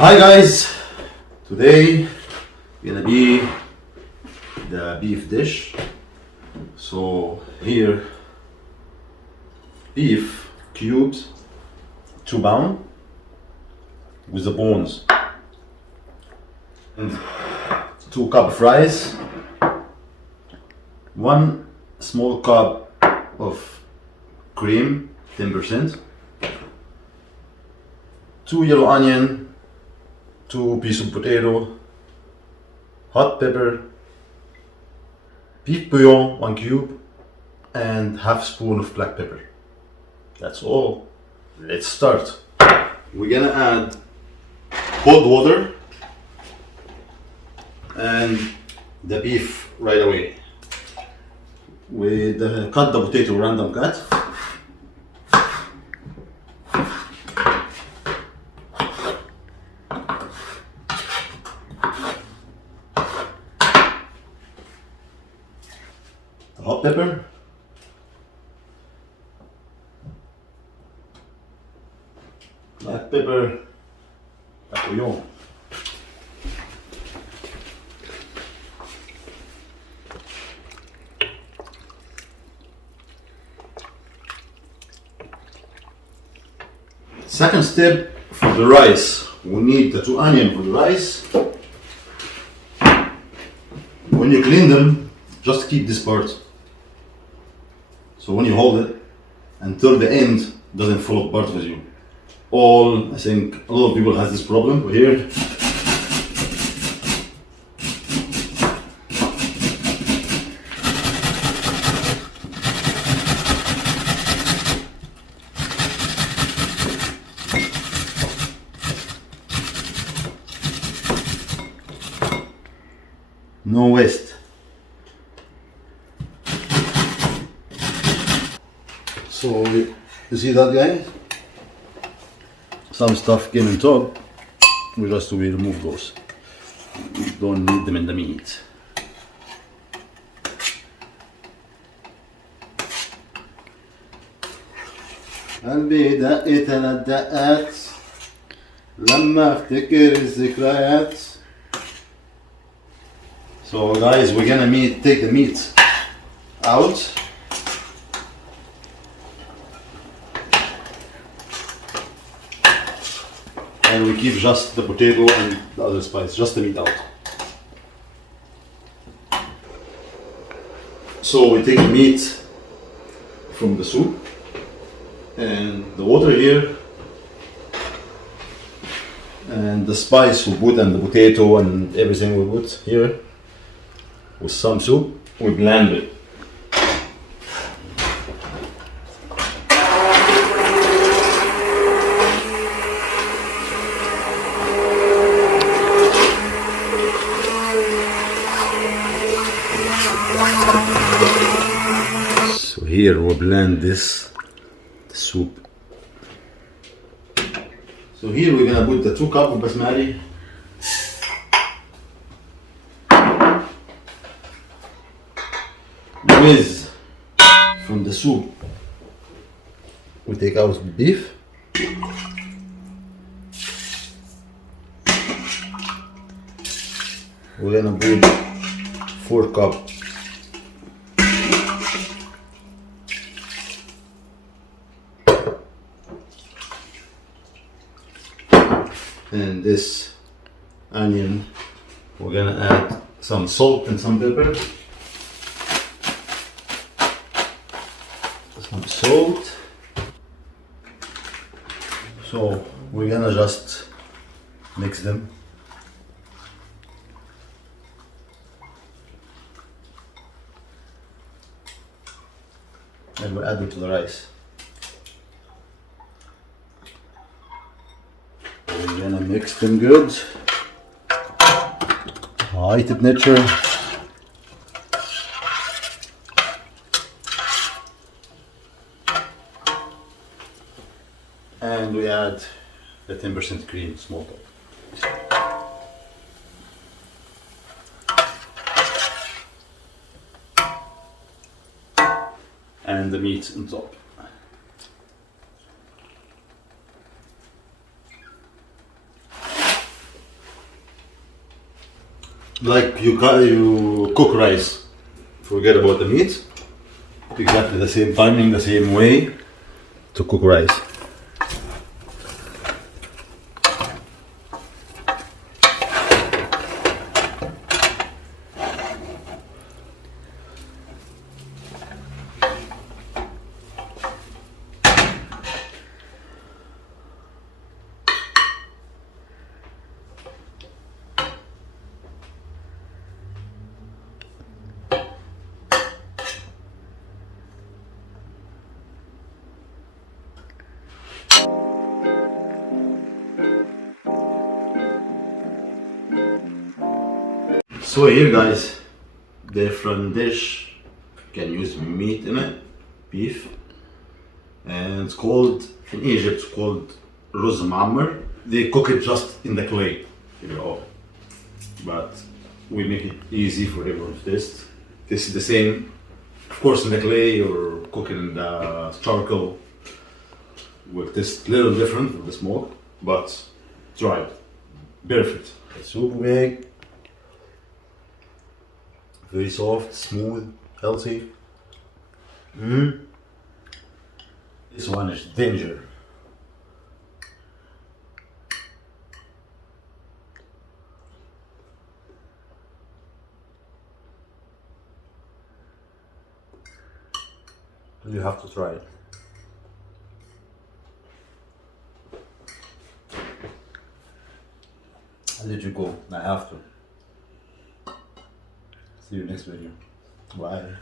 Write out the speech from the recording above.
Hi guys, today gonna be the beef dish. So here, beef cubes, 2 pound with the bones, and 2 cup of rice, 1 small cup of cream, 10%, 2 yellow onion, 2 pieces of potato, hot pepper, beef bouillon, 1 cube, and half spoon of black pepper. That's all. Let's start. We're gonna add cold water and the beef right away. We cut the potato random cut. Hot pepper, black pepper, bouillon. Second step for the rice, we need the 2 onions for the rice. When you clean them, just keep this part. So when you hold it until the end doesn't fall apart with you. I think a lot of people has this problem here. No waste. So you see that, guys? Some stuff came on top. We remove those. We don't need them in the meat. قلبي دقت 3 دقات لما افتكر الذكريات. So guys, we're gonna take the meat out. And we keep just the potato and the other spice, just the meat out. So we take the meat from the soup and the water here and the spice we put and the potato and everything we put here with some soup, we blend it. So here we blend this soup. So here we're gonna put the 2 cups of basmati. With from the soup we take out the beef. We're gonna put 4 cups and this onion. We're gonna add some salt and some pepper. Some salt. So we're gonna just mix them. And we'll add them to the rice. We're gonna mix them good. High temperature. And we add the 10% cream, small cup. And the meat on top. like you cook rice. Forget about the meat. Exactly the same timing, the same way to cook rice. So here guys, different dish, can use meat in it, beef, and it's called, in Egypt it's called Roz Maamar. They cook it just in the clay, but we make it easy for everyone to taste. This is the same, of course, in the clay or cooking in the charcoal will taste a little different with the smoke, but try it, perfect. Soup we make. Very soft, smooth, healthy. This one is danger. You have to try it. I'll let you go. I have to. See you next video. Bye.